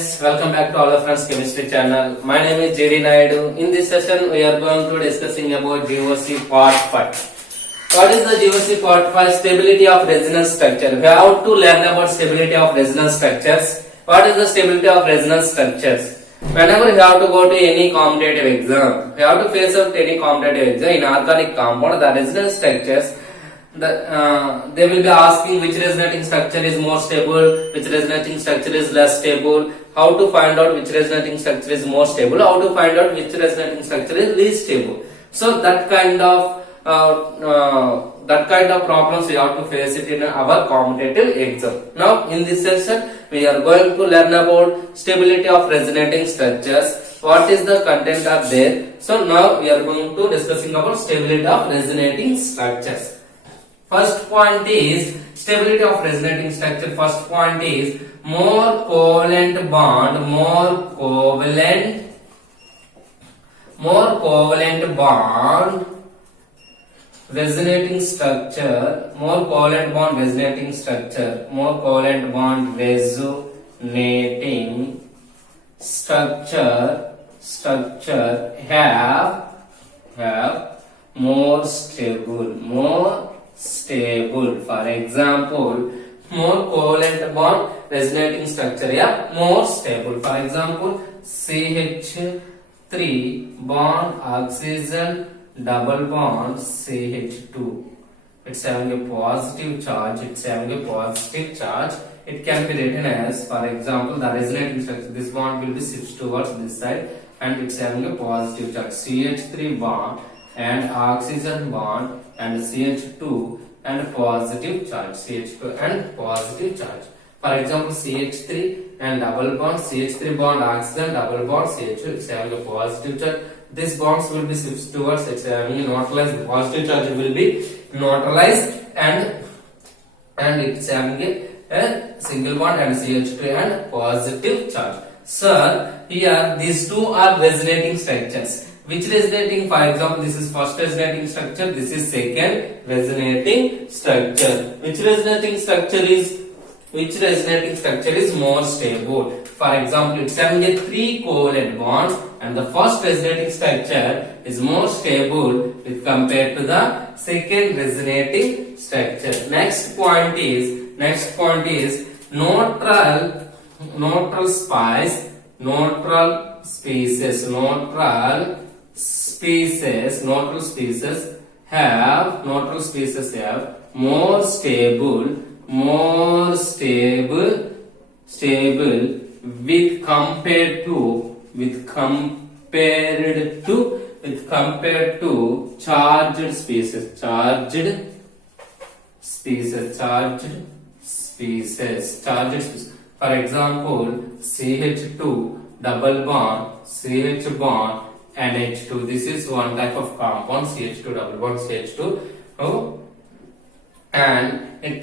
friends, welcome back to all our friends chemistry channel. My name is G.D.Naidu. In this session we are going to discussing about GOC part 5. What is the GOC part 5? Stability of resonance structure. We have to learn about stability of resonance structures. What is the stability of resonance structures? Whenever you have to go to any competitive exam, you have to face up to any competitive exam in organic compound, the resonance structures, they will be asking which resonating structure is more stable, which resonating structure is less stable, how to find out which resonating structure is more stable, how to find out which resonating structure is least stable. So that kind of problems we have to face it in our competitive exam. Now in this session we are going to learn about stability of resonating structures. What is the content of there? So now we are going to discussing about stability of resonating structures. First point is stability of resonating structure. First point is more covalent bond, more covalent bond resonating structure, more covalent bond resonating structure, more covalent bond resonating structure have more stable. For example, more covalent bond resonating structure, yeah, more stable. For example, CH3 bond oxygen double bond CH2. It's having a positive charge. It can be written as, for example, the resonating structure. This bond will be shifts towards this side, and it's having a positive charge. CH3 bond and oxygen bond and CH2 and positive charge. CH2 and positive charge. For example, CH3 and double bond, CH3 bond oxygen double bond CH2. It's having a positive charge. These bonds will be shifts towards, it's having a neutralized. The positive charge will be neutralized, and it's having a single bond and CH2 and positive charge. So here these two are resonating structures. Which resonating? For example, this is first resonating structure, this is second resonating structure. Which resonating structure is more stable? For example, it's having a 3 covalent bonds, and the first resonating structure is more stable with compared to the second resonating structure. Next point is neutral species have more stable with compared to charged species. For example, CH2 double bond, CH bond and H2. This is one type of compound, CH2 double bond, CH2. And it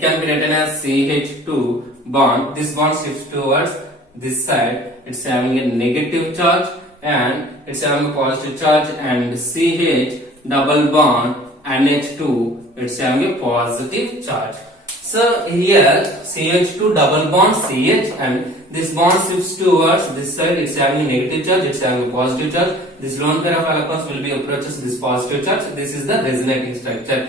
can be written as CH2 bond. This bond shifts towards this side. It's having a negative charge and it's having a positive charge, and CH double bond NH2, it's having a positive charge. So here CH2 double bond CH, and this bond shifts towards this side. It's having a negative charge, it's having a positive charge. This lone pair of electrons will be approaches this positive charge. This is the resonating structure.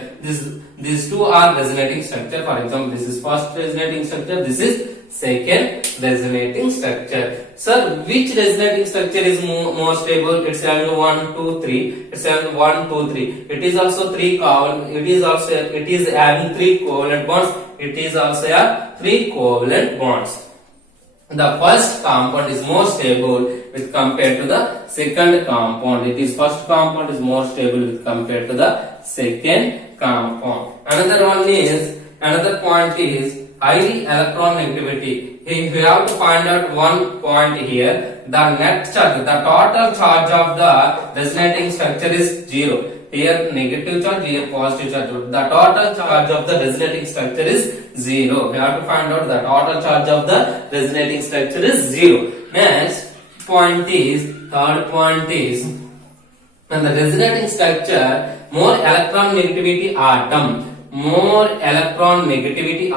These two are resonating structure. For example, this is first resonating structure, this is second resonating structure. So which resonating structure is more stable? It's having 1, 2, 3. It's having 1, 2, 3. It is also 3 covalent. It is having 3 covalent bonds. It is also a 3 covalent bonds. The first compound is more stable with compared to the second compound. It is first compound is more stable with compared to the second compound. Another point is high electron negativity. If we have to find out one point here, the net charge, the total charge of the resonating structure is 0. Here negative charge, here positive charge. The total charge of the resonating structure is 0. We have to find out the total charge of the resonating structure is 0. Next point is, third point is, when the resonating structure, more electron negativity atom more electron negativity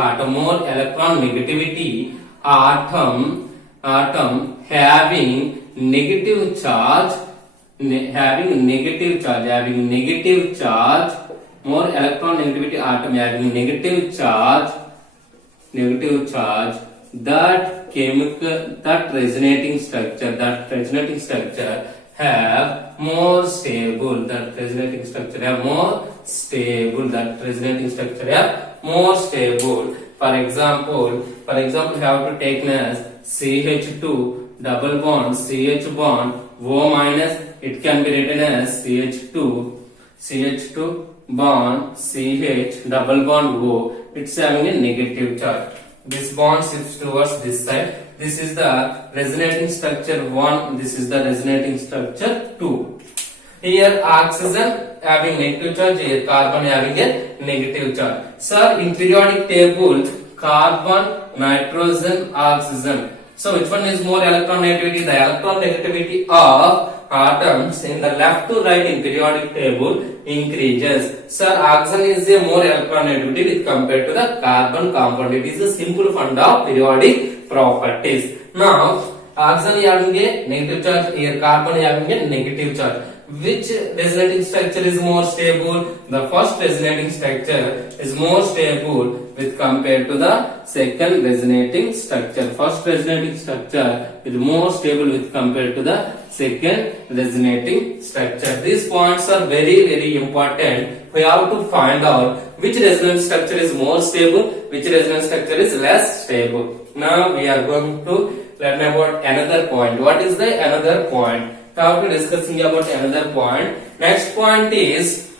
atom atom having negative charge, more electron negativity atom having negative charge, that resonating structure have more stable, For example, we have to take as CH2 double bond, CH bond, O minus, it can be written as CH2 bond, CH double bond O, it's having a negative charge. This bond shifts towards this side. This is the resonating structure 1, this is the resonating structure 2. Here oxygen having negative charge, here carbon having a negative charge. Sir, in periodic table, carbon, nitrogen, oxygen. So which one is more electron negativity? The electron negativity of atoms in the left to right in periodic table increases. Sir, oxygen is a more electron negativity with compared to the carbon compound. It is a simple fund of periodic properties. Now, oxygen having a negative charge, here carbon having a negative charge. Which resonating structure is more stable? The first resonating structure is more stable with compared to the second resonating structure. First resonating structure is more stable with compared to the second resonating structure. These points are very important. We have to find out which resonance structure is more stable, which resonance structure is less stable. Now we are going to learn about another point. What is the another point? Now to discussing about another point. Next point is,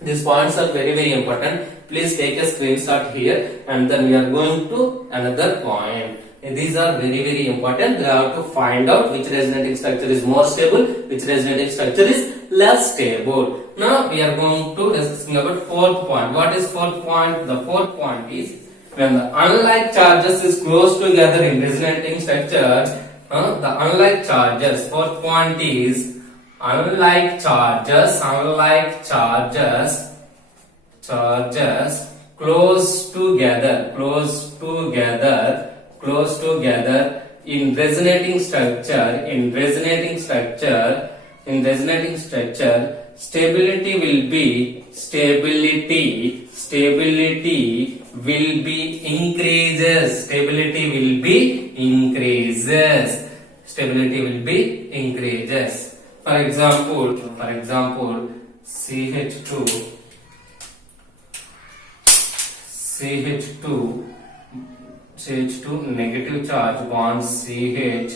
these points are very important. Please take a screenshot here, and then we are going to another point. These are very important. We have to find out which resonating structure is more stable, which resonating structure is less stable. Now we are going to discussing about fourth point. What is fourth point? The fourth point is, when the unlike charges is close together in resonating structure, the unlike charges, fourth point is unlike charges close together in resonating structure, stability will be increases. For example, CH2 negative charge bond CH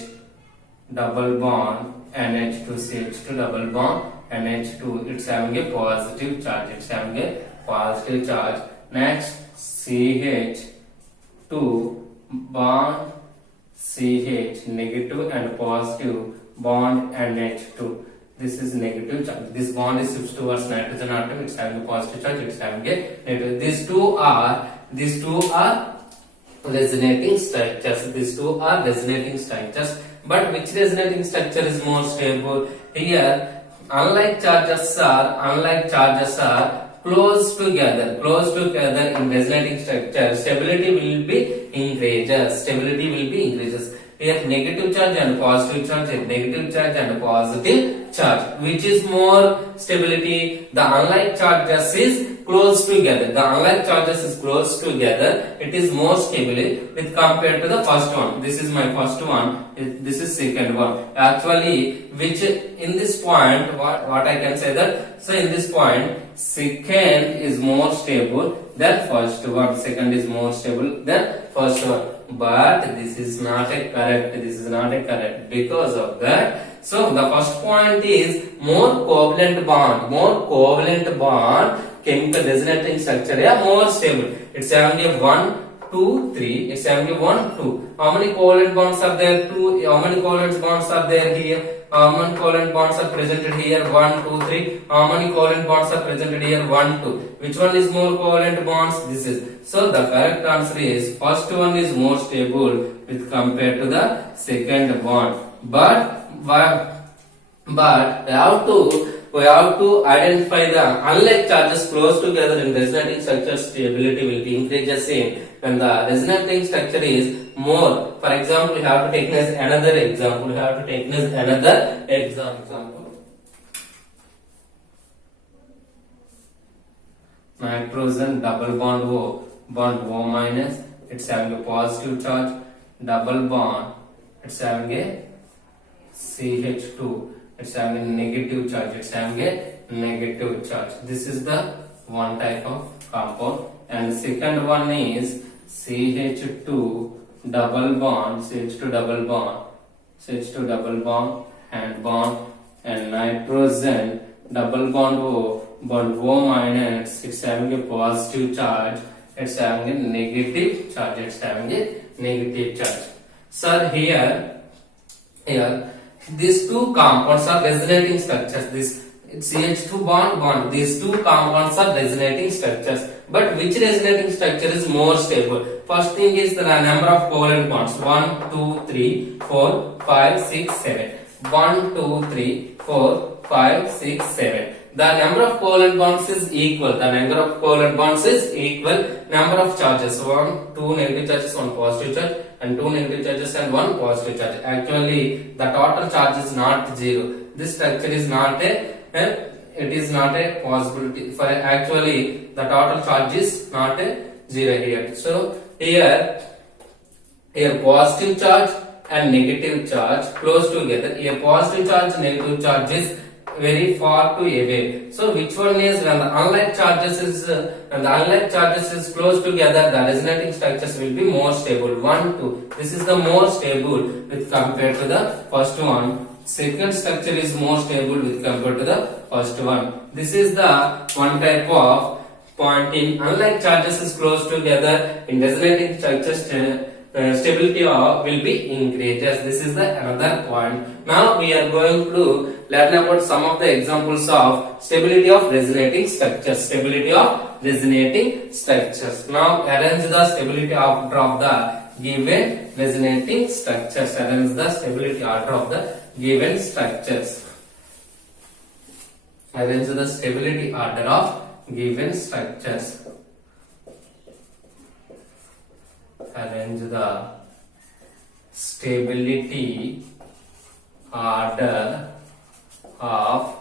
double bond NH2, CH2 double bond NH2, it's having a positive charge. Next, CH2 bond CH negative and positive bond NH2. This is negative charge. This bond is shifts towards nitrogen atom. It's having a positive charge. It's having a negative. These two are resonating structures. But which resonating structure is more stable? Here, unlike charges are close together in resonating structure. Stability will be increases. Here negative charge and positive charge, which is more stability? The unlike charges is close together. It is more stable with compared to the first one. This is my first one. This is second one. Actually, which in this point, what I can say that, so in this point, second is more stable than first one. Second is more stable than first one. But this is not a correct. Because of that, so the first point is more covalent bond. Chemical resonating structure more stable. It's having a 1, 2, 3. It's having a 1, 2. How many covalent bonds are there? 2. How many covalent bonds are there here? How many covalent bonds are presented here? 1, 2, 3. How many covalent bonds are presented here? 1, 2. Which one is more covalent bonds? This is. So the correct answer is first one is more stable with compared to the second bond. But we have to we have to identify the unlike charges close together in resonating structure, stability will be increases in when the resonating structure is more. For example, we have to take as another example. Nitrogen double bond O minus, it's having a positive charge, double bond, it's having a CH2, it's having a negative charge, This is the one type of compound, and the second one is CH2 double bond and nitrogen double bond O minus, it's having a positive charge, it's having a negative charge. Sir, here these two compounds are resonating structures. This CH2 bond, these two compounds are resonating structures. But which resonating structure is more stable? First thing is the number of covalent bonds. 1, 2, 3, 4, 5, 6, 7. 1, 2, 3, 4, 5, 6, 7. The number of covalent bonds is equal. Number of charges. 1, 2 negative charges, 1 positive charge, and 2 negative charges and 1 positive charge. Actually, the total charge is not 0. This structure is not a possibility. For actually, the total charge is not a 0 here. So here positive charge and negative charge close together. Here positive charge, negative charge is very far to away. So which one is when the unlike charges is close together, the resonating structures will be more stable. 1, 2. This is the more stable with compared to the first one. Second structure is more stable with compared to the first one. This is the one type of point in unlike charges is close together in resonating structures. Stability will be increases. This is the another point. Now we are going to learn about some of the examples of stability of resonating structures. Now arrange the stability order of the given resonating structures. Arrange the stability order of the given structures. Arrange the stability order of given structures. Arrange the stability order of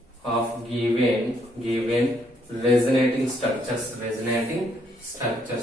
given resonating structures.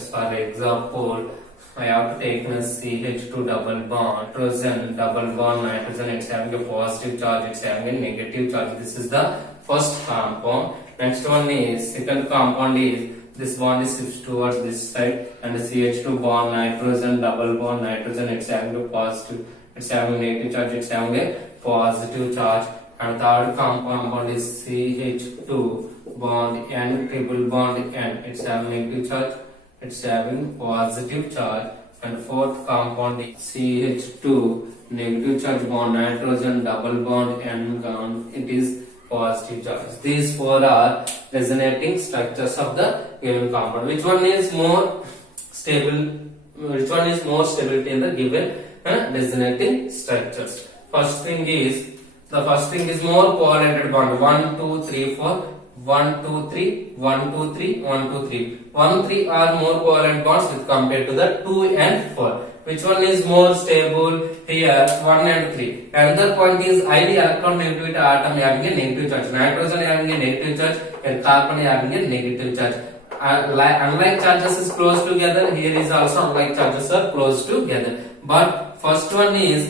For example, I have to take CH2 double bond, nitrogen double bond, nitrogen, it's having a positive charge, it's having a negative charge. This is the first compound. Next one is second compound is this bond is shifts towards this side, and the CH2 bond, nitrogen double bond, nitrogen, it's having a positive, it's having a negative charge, it's having a positive charge. And third compound is CH2 bond N triple bond N, it's having negative charge, it's having positive charge. And fourth compound is CH2 negative charge bond, nitrogen double bond N bond, it is positive charge. These four are resonating structures of the given compound. Which one is more stable? Which one is more stability in the given resonating structures? First thing is more covalent bond. 1, 2, 3, 4. 1, 2, 3. 1, 2, 3. 1, 2, 3. 1, 3 are more covalent bonds with compared to the 2 and 4. Which one is more stable? Here 1 and 3. Another point is ID electron negativity atom having a negative charge. Nitrogen having a negative charge and carbon having a negative charge. Unlike charges is close together, here is also unlike charges are close together. But first one is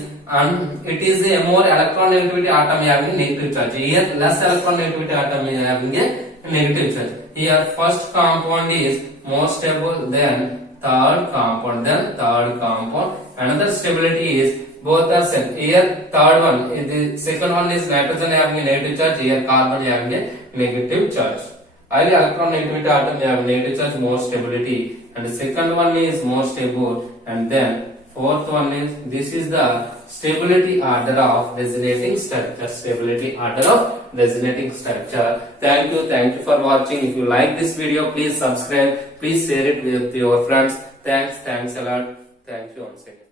it is a more electron negativity atom having negative charge. Here less electron negativity atom having a negative charge. Here first compound is more stable than third compound. Another stability is both are same. Here third one, the second one is nitrogen having a negative charge. Here carbon having a negative charge. Highly electron negativity atom have negative charge, more stability, and the second one is more stable, and then fourth one is this is the stability order of resonating structure. Thank you for watching. If you like this video, please subscribe, please share it with your friends. Thanks a lot. Thank you once again.